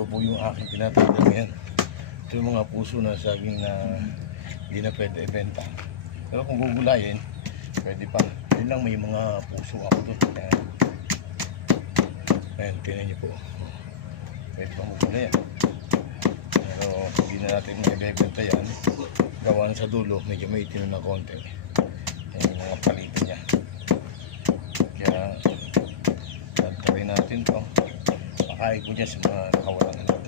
Ito po yung aking tinatawag ngayon. Ito yung mga puso na saging na hindi na pwede ibenta. Pero kung gugulayin, pwede pa. Yun lang, may mga puso ako doon. Ayan, tinan niyo po. Pwede pa magulay yan. Pero hindi na natin ibebenta yan. Gawa sa dulo, medyo may itino na konti. Ayan yung mga palitan niya. Kaya, try natin to. Pakain ko dyan sa mga nakawalan.